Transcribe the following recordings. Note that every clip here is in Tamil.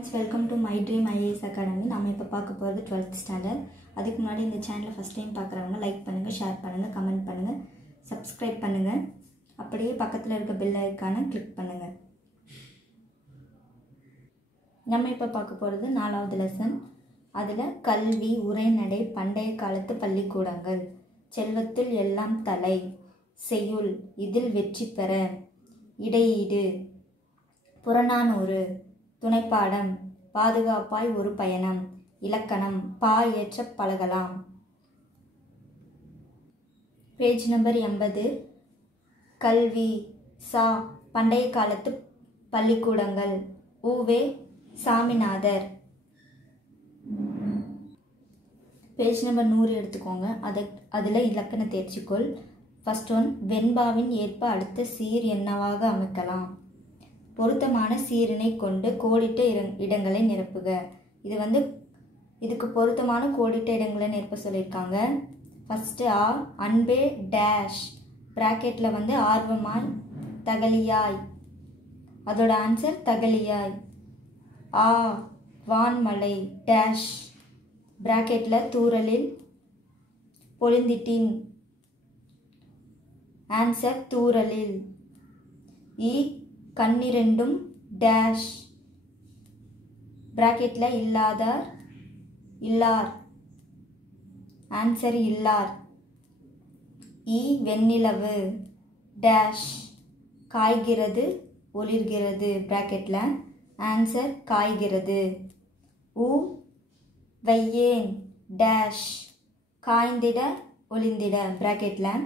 Friends, welcome to My Dream IAS Academy. நாம இப்ப பார்க்க போறது 12th ஸ்டாண்டர்ட். அதுக்கு முன்னாடி இந்த சேனலை ஃபர்ஸ்ட் டைம் பார்க்கறவங்க லைக் பண்ணுங்க, ஷேர் பண்ணுங்க, கமெண்ட் பண்ணுங்க, Subscribe பண்ணுங்க. அப்படியே பக்கத்துல இருக்க பெல் ஐகானை கிளிக் பண்ணுங்க. நம்ம இப்ப பார்க்க போறது 4வது லெசன். அதுல கல்வி, உரைநடை, பண்டைய காலத்து பள்ளிக்கூடங்கள், செல்வத்தில் எல்லாம் தலை, செய்யுள், இதில் வெற்றி பெற, இடையீடு, புறநானூறு, துணைப்பாடம், பாதுகாப்பாய் ஒரு பயணம், இலக்கணம், பா ஏற்ற பழகலாம். Page number 80. கல்வி, சா பண்டைய காலத்து பள்ளிக்கூடங்கள், உவே சாமிநாதர். பேஜ் நம்பர் 100 எடுத்துக்கோங்க. அதில் இலக்கண தேர்ச்சிக்கோள். ஃபர்ஸ்ட் ஒன், வெண்பாவின் ஏற்ப அடுத்த சீர் என்னவாக அமைக்கலாம். பொருத்தமான சீரினை கொண்டு கோடிட்ட இடங்களை நிரப்புக. இதுக்கு பொருத்தமான கோடிட்ட இடங்களை நிரப்ப சொல்லியிருக்காங்க. ஃபர்ஸ்ட் ஆ, அன்பே டேஷ் பிராக்கெட்டில் ஆர்வமாய், தகலியாய், அதோட ஆன்சர் தகலியாய். ஆ, வான்மலை டேஷ் பிராக்கெட்டில் தூறலில், பொழிந்திட்டின், ஆன்சர் தூறலில். இ, கண்ணிரண்டும் டேஷ் பிராக்கெட்டில் இல்லாதார், இல்லார், ஆன்சர் இல்லார். இ, வெண்ணிலவு டேஷ் காய்கிறது, ஒளிர்கிறது பிராக்கெட்டில், ஆன்சர் காய்கிறது. உ, வையேன் டேஷ் காய்ந்திட, ஒளிந்திட பிராக்கெட்டில்,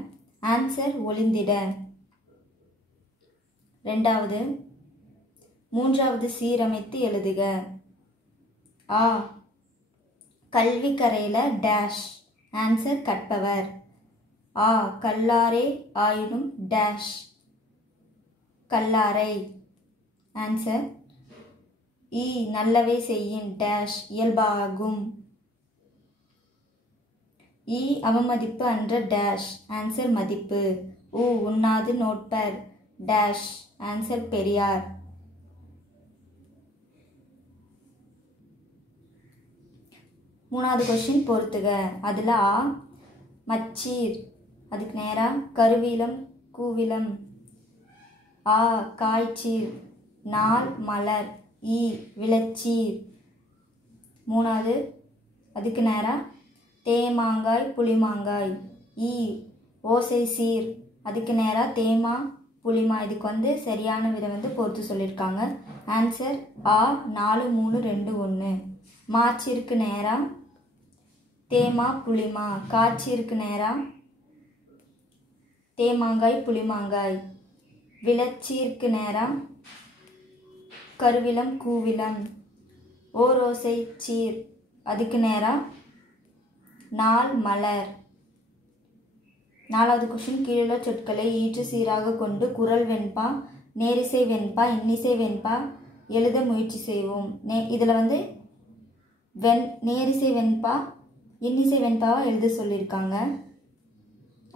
ஆன்சர் ஒளிந்திட. ரெண்டாவது, மூன்றாவது சீரமைத்து எழுதுக. ஆ, கல்வி கரையில டேஷ், ஆன்சர் கற்பவர். ஆ, கல்லாரே ஆயினும் டேஷ் கல்லாரை, ஆன்சர். இ, நல்லவை செய்யின் டேஷ் இயல்பாகும். இ, அவமதிப்பு அன்ற டேஷ், ஆன்சர் மதிப்பு. உ, உண்ணாது நோட்பர் டேஷ், ஆன்சர் பெரியார். மூணாவது கொஸ்டின் பொறுத்துக. அதில் ஆ, மச்சீர், அதுக்கு நேராக கருவீலம், கூவிலம். ஆ, காய்ச்சீர், நாள் மலர். இ, விளச்சீர். மூணாவது, அதுக்கு நேராக தேமாங்காய், புளிமாங்காய். இ, ஓசை சீர், அதுக்கு நேராக தேமா, புளிமா. இதுக்கு சரியான விதை பொறுத்து சொல்லியிருக்காங்க. ஆன்சர் ஆ, 4, 3, 2, 1. மாச்சிற்கு நேரா தேமா, புளிமா. காய்ச்சிற்கு நேரா தேமாங்காய், புளிமாங்காய். விளச்சீருக்கு நேரா கருவிலம், கூவிலம். ஓரோசை சீர், அதுக்கு நேரா நாள் மலர். நாலாவது கொஸ்டின், கீழுள்ள சொற்களை ஈற்று சீராக கொண்டு குரல் வெண்பா, நேரிசை வெண்பா, இன்னிசை வெண்பா எழுத முயற்சி செய்வோம். இதில் நேரிசை வெண்பா, இன்னிசை வெண்பாவை எழுத சொல்லியிருக்காங்க.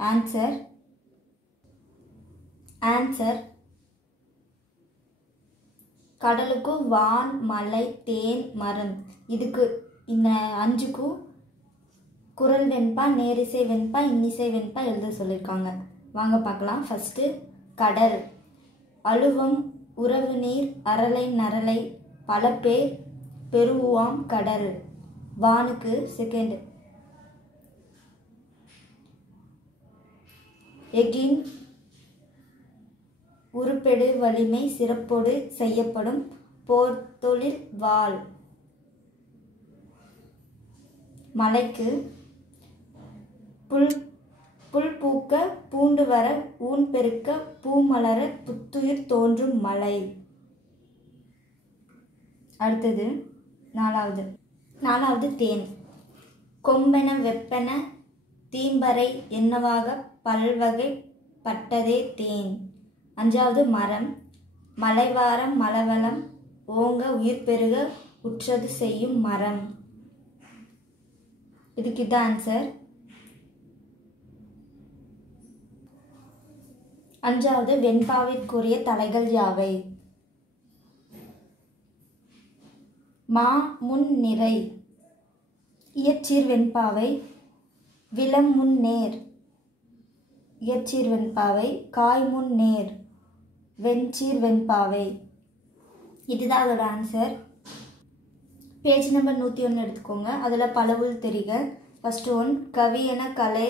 ஆன்சர் கடலுக்கும் வான், மலை, தேன், மரம். இதுக்கு இந்த 5க்கும் குரல் வெண்பா, நேரிசை வெண்பா, இன்னிசை வெண்பா எழுத சொல்லியிருக்காங்க. வாங்க பார்க்கலாம். ஃபஸ்ட்டு கடல். அழுவம், உறவு நீர், அரலை, நரலை, பல பேர், பெருவாம் கடல். வானுக்கு செகண்ட். எகின், உருப்பெடு, வலிமை, சிறப்போடு செய்யப்படும் போர்த்தொழில், வாள். மலைக்கு புல் பூக்க, பூண்டு வர, ஊன் பெருக்க, பூமலர, புத்துயிர் தோன்றும் மலை. அடுத்தது நாலாவது தேன். கொம்பென, வெப்பென, தீம்பறை என்னவாக பல்வகை பட்டதே தேன். 5வது மரம். மலைவாரம், மலவளம் ஓங்க, உயிர் பெருக, உற்றது செய்யும் மரம். இதுக்கு இது ஆன்சர். 5வது வெண்பாவிற்குரிய தலைகள் யாவை. மா முன் நிறை இயற்சீர் வெண்பாவை விலம் முன் நேர் இயற்சீர் வெண்பாவை காய் முன் நேர் வெண்சீர் வெண்பாவை. இதுதான் அதோட ஆன்சர். பேஜ் நம்பர் 101 எடுத்துக்கோங்க. அதில் பலவுள் தெரிக. ஃபர்ஸ்ட் ஒன், கவி என கலை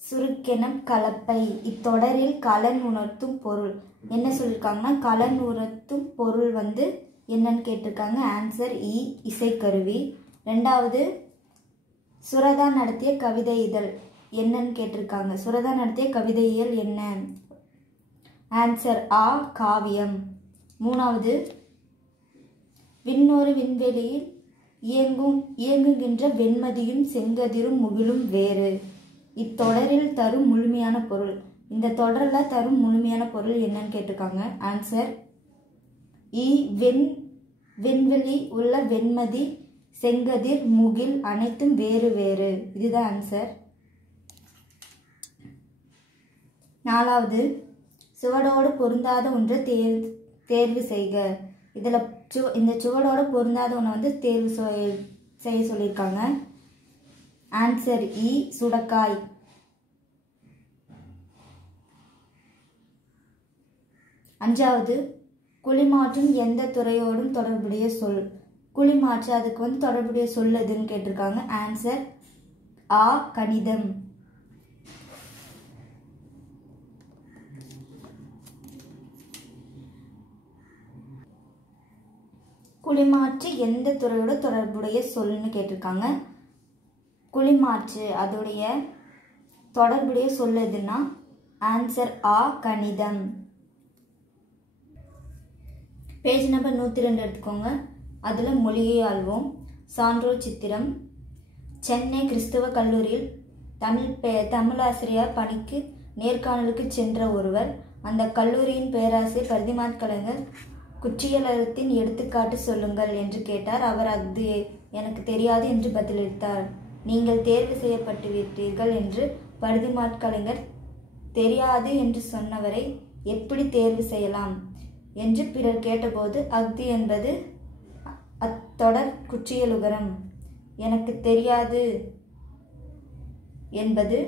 சுருக்கென கலப்பை. இத்தொடரில் கலன் உணர்த்தும் பொருள் என்ன சொல்லியிருக்காங்கன்னா, கலன் உணர்த்தும் பொருள் என்னன்னு கேட்டிருக்காங்க. ஆன்சர் இ, இசைக்கருவி. ரெண்டாவது, சுரதா நடத்திய கவிதை இதழ் என்னன்னு கேட்டிருக்காங்க. சுரதா நடத்திய கவிதை இதழ் என்ன? ஆன்சர் ஆ, காவியம். மூணாவது, விண்ணொரு விண்வெளியில் இயங்குகின்ற வெண்மதியும் செங்கதிரும் முகிலும் வேறு. இத்தொடரில் தரும் முழுமையான பொருள். இந்த தொடரில் தரும் முழுமையான பொருள் என்னன்னு கேட்டிருக்காங்க. ஆன்சர் இ, விண்வெளி உள்ள வெண்மதி செங்கதிர் முகில் அனைத்தும் வேறு வேறு. இதுதான் ஆன்சர். நாலாவது, சுவடோடு பொருந்தாத ஒன்று தேர்வு செய்க. இதில் இந்த சுவடோடு பொருந்தாத ஒன்று தேர்வு செய்ய சொல்லியிருக்காங்க. ஆன்சர் இ, சுடக்காய். அஞ்சாவது, குழிமாற்றும் எந்த துறையோடும் தொடர்புடைய சொல். குழிமாற்று அதுக்கு தொடர்புடைய சொல் எதுன்னு கேட்டிருக்காங்க. ஆன்சர் ஆ, கணிதம். குழிமாற்று எந்த துறையோட தொடர்புடைய சொல்லுன்னு கேட்டிருக்காங்க. குழிமாற்று அதோடைய தொடர்புடைய சொல் எதுன்னா ஆன்சர் ஆ, கணிதம். பேஜ் நம்பர் 102 எடுத்துக்கோங்க. அதில் மொழியை ஆள்வோம். சான்றோர் சித்திரம். சென்னை கிறிஸ்துவ கல்லூரியில் தமிழாசிரியர் பணிக்கு நேர்காணலுக்கு சென்ற ஒருவர் அந்த கல்லூரியின் பேராசிரியர் பரிதிமாற் கலைஞர் குற்றியலத்தின் எடுத்துக்காட்டு சொல்லுங்கள் என்று கேட்டார். அவர் அது எனக்கு தெரியாது என்று பதிலளித்தார். நீங்கள் தேர்வு செய்யப்பட்டு விட்டீர்கள் என்று பரிதிமாற் கலைஞர் தெரியாது என்று சொன்னவரை எப்படி தேர்வு செய்யலாம் என்று பிறர் கேட்டபோது அஃது என்பது அத்தொடர் குற்றியலுகரம், எனக்கு தெரியாது என்பது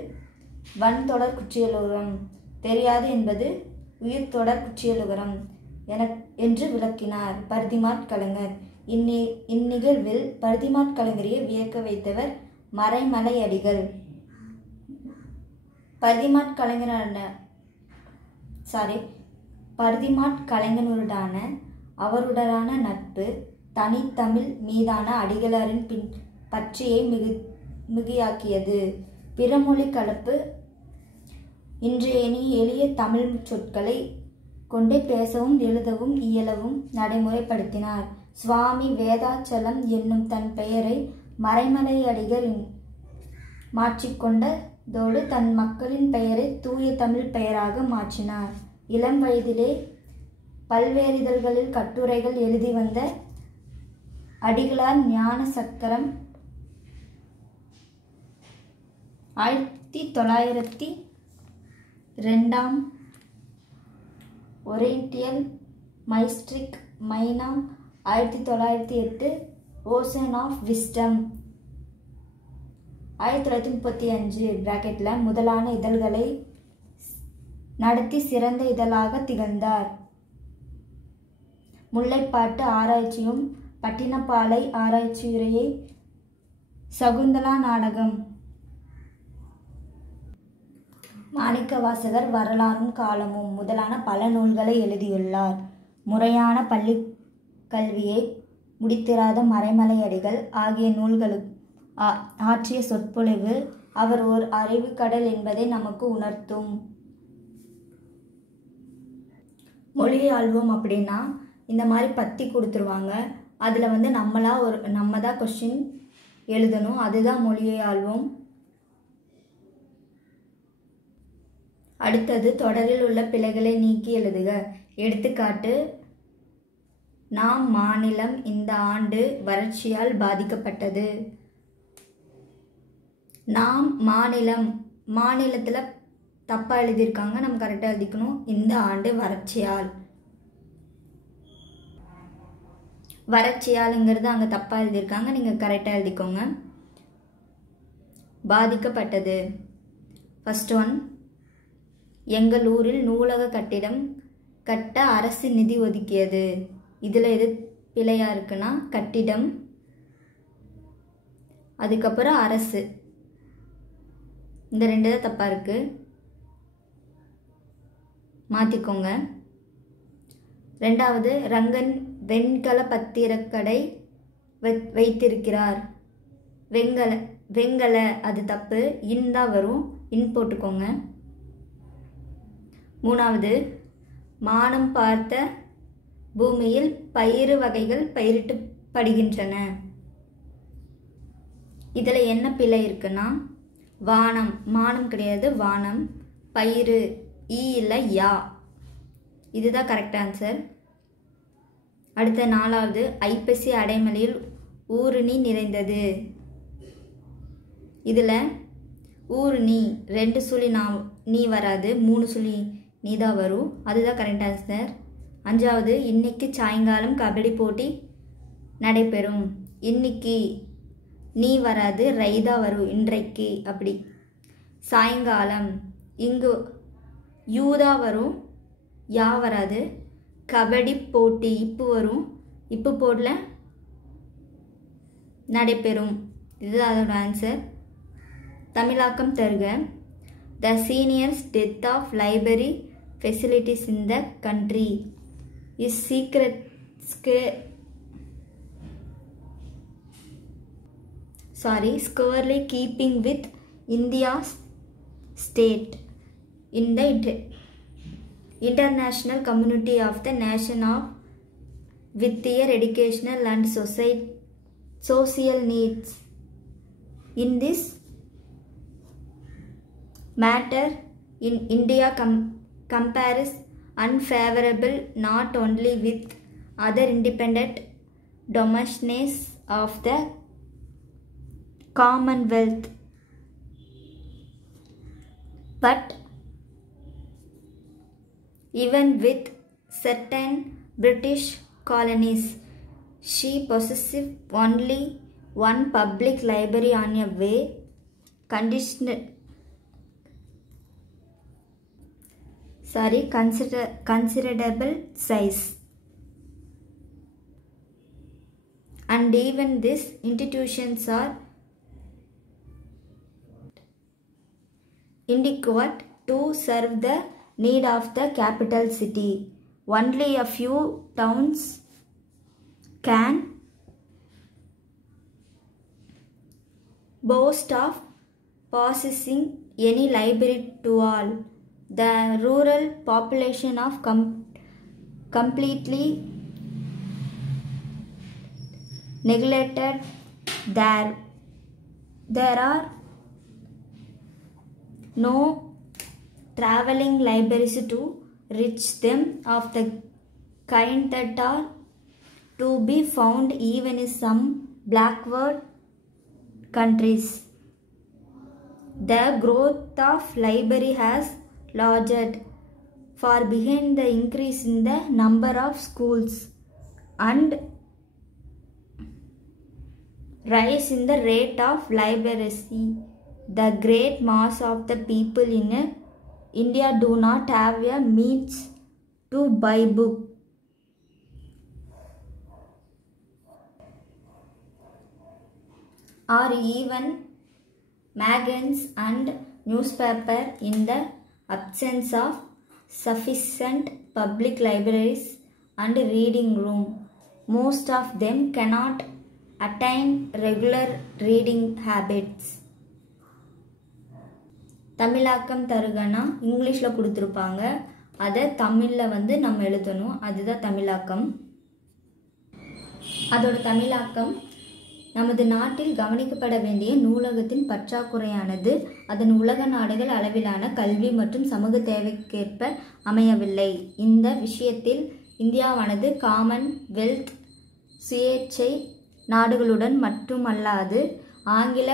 வன்தொடர் குற்றியலுகரம், தெரியாது என்பது உயிர்த்தொடர் குற்றியலுகரம் என்று விளக்கினார் பரிதிமாற் கலைஞர். இந்நிகழ்வில் பரிதிமாற் கலைஞரை வியக்க வைத்தவர் மறைமலை அடிகள். பரிதிமாற் கலைஞருடான அவருடனான நட்பு தனித்தமிழ் மீதான அடிகளாரின் பற்றியை மிகையாக்கியது. பிறமொழி கலப்பு இன்றைய எளிய தமிழ் சொற்களை கொண்டே பேசவும் எழுதவும் இயலவும் நடைமுறைப்படுத்தினார். சுவாமி வேதாச்சலம் என்னும் தன் பெயரை மறைமலை அடிகள் மாற்றிக்கொண்டதோடு தன் மக்களின் பெயரை தூய தமிழ் பெயராக மாற்றினார். இளம் வயதிலே பல்வேறு இதழ்களில் கட்டுரைகள் எழுதி வந்த அடிகளார் ஞான சக்கரம் 1902 ஒரியன்டியல் மைஸ்ட்ரிக் மைனாம் 1908 ஓசன் ஆஃப் விஸ்டம் 1935 பிராக்கெட்டில் முதலான இதழ்களை நடத்தி சிறந்த இதழாக திகழ்ந்தார். முல்லைப்பாட்டு ஆராய்ச்சியும் பட்டினப்பாலை ஆராய்ச்சியுரையை சகுந்தலா நாடகம் மாணிக்கவாசகர் வரலாறும் காலமும் முதலான பல நூல்களை எழுதியுள்ளார். முறையான பள்ளி கல்வியை முடித்திராத மறைமலை அடிகள் ஆகிய நூல்களுக்கு ஆற்றிய சொற்பொழிவு அவர் ஓர் அறிவுக்கடல் என்பதை நமக்கு உணர்த்தும். மொழியை ஆள்வோம் அப்படின்னா இந்த மாதிரி பத்தி கொடுத்துருவாங்க. அதில் நம்ம தான் கொஸ்டின் எழுதணும். அதுதான் மொழியை ஆள்வோம். அடுத்தது தொடரில் உள்ள பிழைகளை நீக்கி எழுதுக. எடுத்துக்காட்டு, நாம் மாநிலம் இந்த ஆண்டு வறட்சியால் பாதிக்கப்பட்டது. நாம் மாநிலத்தில் தப்பாக எழுதியிருக்காங்க, நம்ம கரெக்டாக எழுதிக்கணும். இந்த ஆண்டு வறட்சியால். வறட்சியாலுங்கிறது அங்கே தப்பாக எழுதியிருக்காங்க, நீங்கள் கரெக்டாக எழுதிக்கோங்க. பாதிக்கப்பட்டது. ஃபர்ஸ்ட் ஒன், எங்கள் ஊரில் நூலக கட்டிடம் கட்ட அரசு நிதி ஒதுக்கியது. இதில் எது பிழையாக இருக்குன்னா கட்டிடம், அதுக்கப்புறம் அரசு, இந்த ரெண்டு தான் தப்பாக இருக்குது, மாற்றிக்கோங்க. ரெண்டாவது, ரங்கன் வெண்கல பத்திரக்கடை வைத்திருக்கிறார். வெங்கல அது தப்பு, இன் தான் வரும், இன் போட்டுக்கோங்க. மூணாவது, மானம் பார்த்த பூமியில் பயிறு வகைகள் பயிரிடப்படுகின்றன. இதில் என்ன பிழை இருக்குன்னா வானம், மானம் கிடையாது வானம், பயிறு ஈ இல்லை யா, இதுதான் கரெக்ட் ஆன்சர். அடுத்த நாலாவது, ஐப்பசி அடைமலையில் ஊருணி நிறைந்தது. இதில் ஊருணி 2 சுழி நீ வராது, 3 சுழி நீ தான் வரும், அதுதான் கரெக்ட் ஆன்சர். அஞ்சாவது, இன்னைக்கு சாயங்காலம் கபடி போட்டி நடைபெறும். இன்னைக்கு நீ வராது, ரைதா வரும், இன்றைக்கு அப்படி. சாயங்காலம் இங்கு யூதா வரும், யா வராது. கபடி போட்டி இப்போ வரும், இப்போ போடல நடைபெறும், இதுதான் அதோட ஆன்சர். தமிழாக்கம் தருக. The seniors death of library facilities in the country is squarely keeping with India's state in the international community of the nation of with their educational and social needs. In this matter, in India compares unfavorable not only with other independent domestics of the Commonwealth but even with certain British colonies. She possesses only one public library on a way considerable size, and even these institutions are inadequate to serve the need of the capital city. Only a few towns can boast of possessing any library to all. The rural population of completely neglected. There are no traveling libraries to reach them of the kind that are to be found even in some backward countries. The growth of library has larged far behind the increase in the number of schools and rise in the rate of literacy. The great mass of the people in India do not have a means to buy book. Or even magazines and newspaper in the absence of sufficient public libraries and reading room. Most of them cannot attain regular reading habits. தமிழாக்கம் தருகனா இங்கிலீஷில் கொடுத்துருப்பாங்க, அதை தமிழில் நம்ம எழுதணும், அதுதான் தமிழாக்கம். அதோட தமிழாக்கம், நமது நாட்டில் கவனிக்கப்பட வேண்டிய நூலகத்தின் பற்றாக்குறையானது அதன் உலக நாடுகள் அளவிலான கல்வி மற்றும் சமூக தேவைக்கேற்ப அமையவில்லை. இந்த விஷயத்தில் இந்தியாவானது காமன்வெல்த் சுயேட்சை நாடுகளுடன் மட்டுமல்லாது ஆங்கில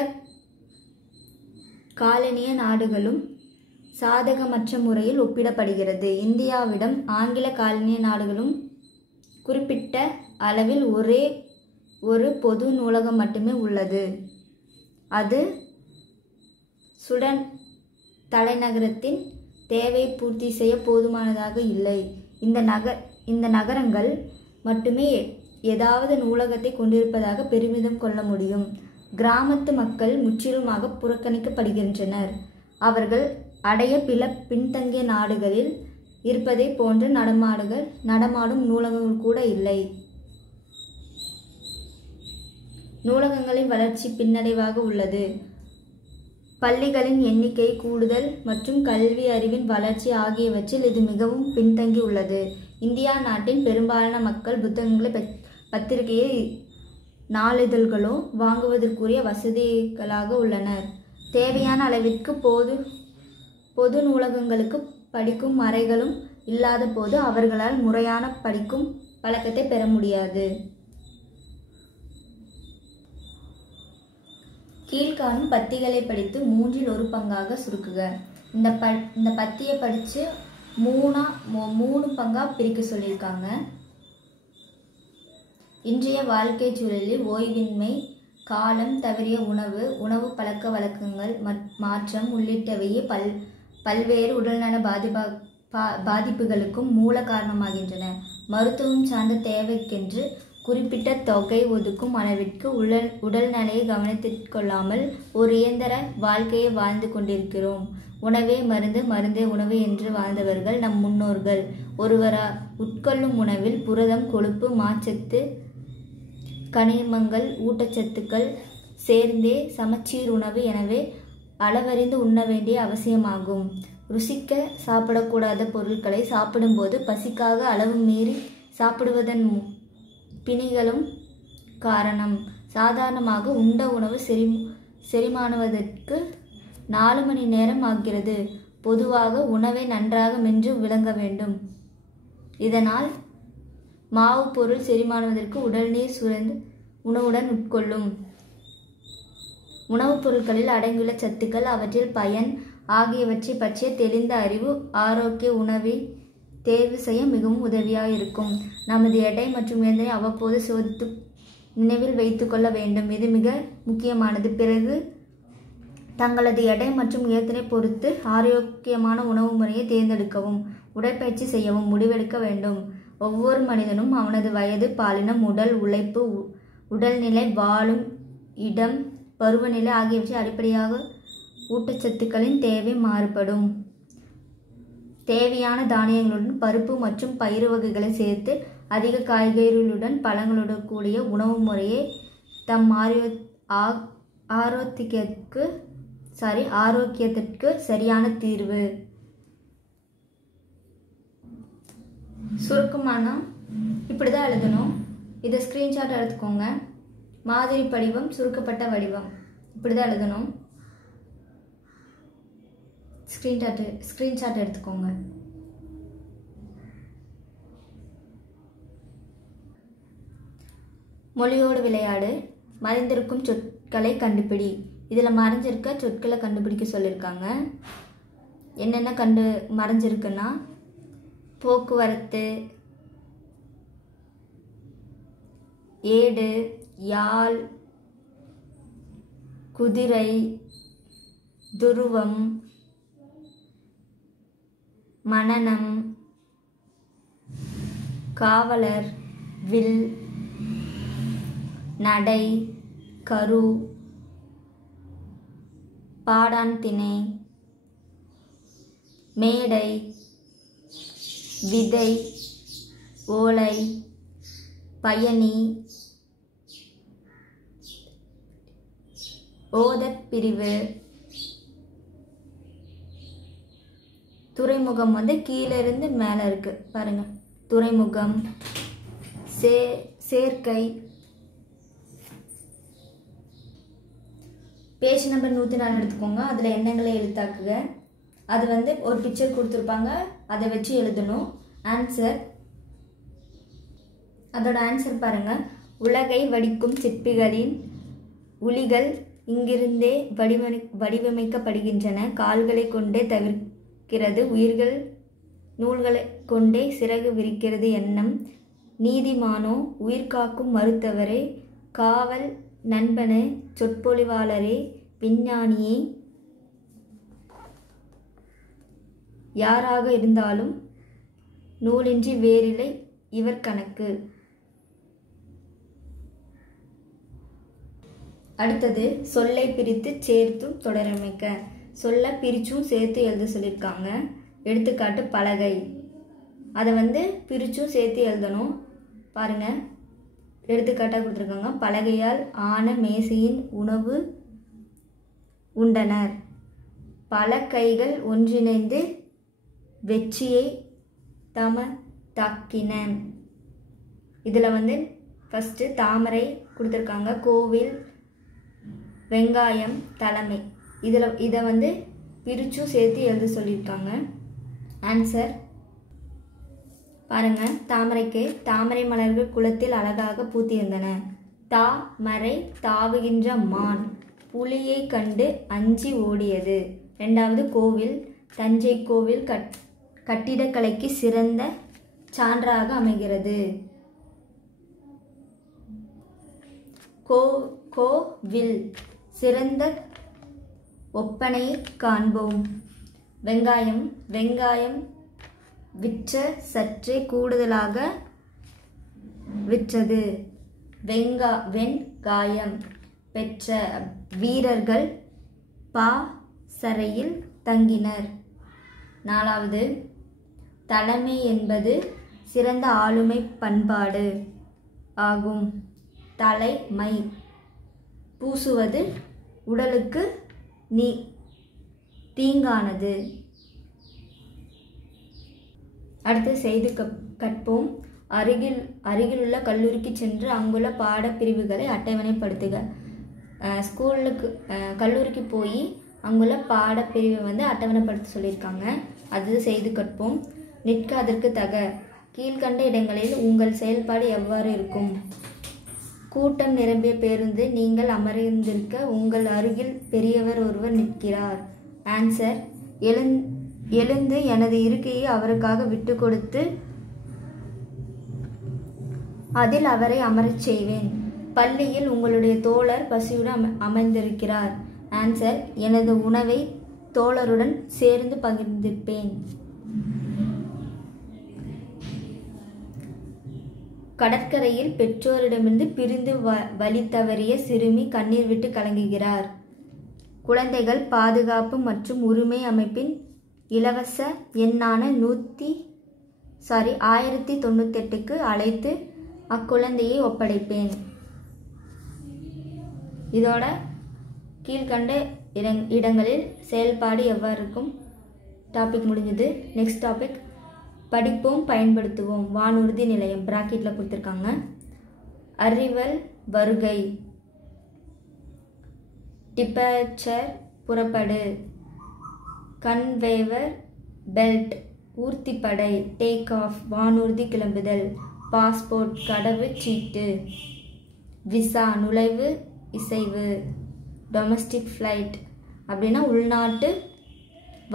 காலனிய நாடுகளும் சாதகமற்ற முறையில் ஒப்பிடப்படுகிறது. இந்தியாவிடம் ஆங்கில காலனிய நாடுகளும் குறிப்பிட்ட அளவில் ஒரே ஒரு பொது நூலகம் மட்டுமே உள்ளது. அது சுடன் தலைநகரத்தின் தேவையை பூர்த்தி செய்ய போதுமானதாக இல்லை. இந்த நகரங்கள் மட்டுமே ஏதாவது நூலகத்தை கொண்டிருப்பதாக பெருமிதம் கொள்ள முடியும். கிராமத்து மக்கள் முற்றிலுமாக புறக்கணிக்கப்படுகின்றனர். அவர்கள் அடைய பிற பின்தங்கிய நாடுகளில் இருப்பதை போன்று நடமாடும் நூலகங்கள் கூட இல்லை. நூலகங்களின் வளர்ச்சி பின்னடைவாக உள்ளது. பள்ளிகளின் எண்ணிக்கை கூடுதல் மற்றும் கல்வி அறிவின் வளர்ச்சி ஆகியவற்றில் இது மிகவும் பின்தங்கி உள்ளது. இந்தியா நாட்டின் பெரும்பாலான மக்கள் புத்தகங்களை பத்திரிகையை நாளிதழ்களோ வாங்குவதற்குரிய வசதிகளாக உள்ளனர். தேவையான அளவிற்கு பொது நூலகங்களுக்கு படிக்கும் அறைகளும் இல்லாத போது அவர்களால் முறையான படிக்கும் பழக்கத்தை பெற முடியாது. கீழ்காணும் பத்திகளை படித்து 1/3 பங்காக சுருக்குக. இந்த பத்தியை படித்து 3 பங்காக பிரிக்க சொல்லியிருக்காங்க. இன்றைய வாழ்க்கை சூழலில் ஓய்வின்மை, காலம் தவறிய உணவு பழக்க வழக்கங்கள் மாற்றம் உள்ளிட்டவையே பல்வேறு உடல்நல பாதிப்புகளுக்கும் மூல காரணமாகின்றன. மருத்துவம் சார்ந்த தேவைக்கென்று குறிப்பிட்ட தொகை ஒதுக்கும் அளவிற்கு உடல்நிலையை கவனித்துக் கொள்ளாமல் ஒரு இயந்திர வாழ்க்கையை வாழ்ந்து கொண்டிருக்கிறோம். உணவே மருந்து, மருந்தே உணவு என்று வாழ்ந்தவர்கள் நம் முன்னோர்கள். ஒருவர் உட்கொள்ளும் உணவில் புரதம், கொழுப்பு, மாச்சத்து, கனிமங்கள், ஊட்டச்சத்துக்கள் சேர்ந்தே சமச்சீர் உணவு. எனவே அளவறிந்து உண்ண வேண்டிய அவசியமாகும். ருசிக்க சாப்பிடக்கூடாத பொருட்களை சாப்பிடும்போது பசிக்காக அளவு மீறி சாப்பிடுவதன் பிணிகளும் காரணம். சாதாரணமாக உண்ட உணவு செரிமானுவதற்கு 4 மணி நேரம் ஆகிறது. பொதுவாக உணவை நன்றாக மென்று விளங்க வேண்டும். இதனால் மாவு பொருள் செரிமானுவதற்கு உடல் நீர் சுரந்து உணவுடன் உட்கொள்ளும். உணவுப் பொருட்களில் அடங்கியுள்ள சத்துக்கள், அவற்றில் பயன் ஆகியவற்றை பற்றிய தெளிந்த அறிவு ஆரோக்கிய உணவை தேர்வு செய்ய மிகவும் உதவியாக இருக்கும். நமது எடை மற்றும் வேதனை அவ்வப்போது சோதித்து நினைவில் வைத்து கொள்ள வேண்டும். இது மிக முக்கியமானது. பிறகு தங்களது எடை மற்றும் உயரத்தினை பொறுத்து ஆரோக்கியமான உணவு முறையை தேர்ந்தெடுக்கவும் உடற்பயிற்சி செய்யவும் முடிவெடுக்க வேண்டும். ஒவ்வொரு மனிதனும் அவனது வயது, பாலினம், உடல் உழைப்பு, உடல்நிலை, வாழும் இடம், பருவநிலை ஆகியவற்றை அடிப்படையாக ஊட்டச்சத்துக்களின் தேவை மாறுபடும். தேவையான தானியங்களுடன் பருப்பு மற்றும் பயிறு வகைகளை சேர்த்து அதிக காய்கறிகளுடன் பழங்களுடன் கூடிய உணவு முறையே தம் ஆரோக்கியத்திற்கு சரியான தீர்வு. சுருக்கமான இப்படி தான் எழுதணும். இதை ஸ்க்ரீன்ஷாட் எடுத்துக்கோங்க. மாதிரி படிவம், சுருக்கப்பட்ட வடிவம் இப்படி தான் எழுதணும். ஸ்க்ரீன்ஷாட் எடுத்துக்கோங்க. மொழியோடு விளையாடு. மறைந்திருக்கும் சொற்களை கண்டுபிடி. இதில் மறைஞ்சிருக்க சொற்களை கண்டுபிடிக்க சொல்லியிருக்காங்க. என்னென்ன மறைஞ்சிருக்குன்னா போக்குவரத்து, ஏடு, யாழ், குதிரை, துருவம், மனனம், காவலர், வில், நடை, கரு, பாடான் திணை, மேடை, விதை, ஓலை, பயணி, ஓதப் பிரிவு. துறைமுகம் கீழிருந்து மேலே இருக்கு பாருங்க. துறைமுகம், சேர்க்கை. பேஜ் நம்பர் 104 எடுத்துக்கோங்க. அதில் எண்ணங்களை எழுத்தாக்குக. அது ஒரு பிக்சர் கொடுத்துருப்பாங்க, அதை வச்சு எழுதணும். ஆன்சர், அதோட ஆன்சர் பாருங்க. உலகை வடிக்கும் சிற்பிகளின் உளிகள் இங்கிருந்தே வடிவமைக்கப்படுகின்றன. கால்களை கொண்டே தவிர்க்கிறது உயிர்கள், நூல்களை கொண்டே சிறகு விரிக்கிறது எண்ணம். நீதிமானோ உயிர்காக்கும் மருத்துவரே காவல் நண்பனே சொற்பொழிவாளரே விஞ்ஞானியே யாராக இருந்தாலும் நூலின்றி வேறில்லை இவர் கணக்கு. அடுத்தது சொல்லை பிரித்து சேர்த்தும் தொடரமைக்க. சொல்ல பிரிச்சும் சேர்த்து எழுத சொல்லியிருக்காங்க. எடுத்துக்காட்டு பலகை, அதை பிரிச்சும் சேர்த்து எழுதணும். பாருங்க, எடுத்துக்காட்டாக கொடுத்துருக்காங்க. பலகையால் ஆன மேசையின் உணவு உண்டனர். பல கைகள் ஒன்றிணைந்து வெற்றியை தாக்கின. இதில் ஃபஸ்ட்டு தாமரை கொடுத்துருக்காங்க, கோவில், வெங்காயம், தலைமை. இதை பிரிச்சும் சேர்த்து எழுத சொல்லியிருக்காங்க. ஆன்சர் பாருங்க. தாமரைக்கு தாமரை மலர்கள் குளத்தில் அழகாக பூத்திருந்தன. தாமரை தாவுகின்ற மான் புலியை கண்டு அஞ்சி ஓடியது. ரெண்டாவது கோவில், தஞ்சை கோவில் கட்டிடக்கலைக்கு சிறந்த சான்றாக அமைகிறது. கோவில் சிறந்த ஒப்பனையை காண்போம். வெங்காயம், வெங்காயம் விற்ற சற்றே கூடுதலாக விற்றது. வெண்காயம் பெற்ற வீரர்கள் பாசறையில் தங்கினர். நாலாவது, தலைமை என்பது சிறந்த ஆளுமை பண்பாடு ஆகும். தலைமை பூசுவது உடலுக்கு தீங்கானது. அடுத்து செய்து கற்போம். அருகிலுள்ள கல்லூரிக்கு சென்று அங்குள்ள பாடப்பிரிவுகளை அட்டவணைப்படுத்துக. கல்லூரிக்கு போய் அங்குள்ள பாடப்பிரிவை அட்டவணைப்படுத்த சொல்லியிருக்காங்க. அது செய்து கற்போம். நிற்க அதற்கு தக. கீழ்கண்ட இடங்களில் உங்கள் செயல்பாடு எவ்வாறு இருக்கும்? கூட்டம் நிரம்பிய பேருந்து, நீங்கள் அமர்ந்திருக்க உங்கள் அருகில் பெரியவர் ஒருவர் நிற்கிறார். ஆன்சர் எழுந்து எனது இருக்கையை அவருக்காக விட்டு கொடுத்து அதில் அவரை அமரச் செய்வேன். பள்ளியில் உங்களுடைய தோழர் பசியுடன் அமர்ந்திருக்கிறார். ஆன்சர் எனது உணவை தோழருடன் சேர்ந்து பகிர்ந்திருப்பேன். கடற்கரையில் பெற்றோரிடமிருந்து பிரிந்து வழி தவறிய சிறுமி கண்ணீர் விட்டு கலங்குகிறார். குழந்தைகள் பாதுகாப்பு மற்றும் உரிமை அமைப்பின் இலவச எண்ணான 1098க்கு அழைத்து அக்குழந்தையை ஒப்படைப்பேன். இதோட கீழ்கண்ட இடங்களில் செயல்பாடு எவ்வாறு இருக்கும் டாபிக் முடிஞ்சது. நெக்ஸ்ட் டாபிக் படிப்போம் பயன்படுத்துவோம். வானூர்தி நிலையம் பிராக்கெட்டில் கொடுத்துருக்காங்க. அரிவல் வருகை, டிபேச்சர் புறப்படு, கன்வேவர் பெல்ட் ஊர்த்திப்படை, டேக் ஆஃப் வானூர்தி கிளம்புதல், பாஸ்போர்ட் கடவுச்சீட்டு, விசா நுழைவு இசைவு, டொமஸ்டிக் ஃப்ளைட் அப்படின்னா உள்நாட்டு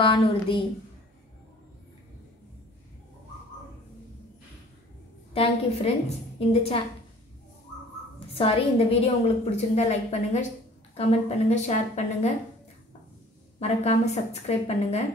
வானூர்தி. Thank you friends. இந்த வீடியோ உங்களுக்கு பிடிச்சிருந்தா லைக் பண்ணுங்கள், கமெண்ட் பண்ணுங்கள், ஷேர் பண்ணுங்கள், மறக்காமல் சப்ஸ்கிரைப் பண்ணுங்கள்.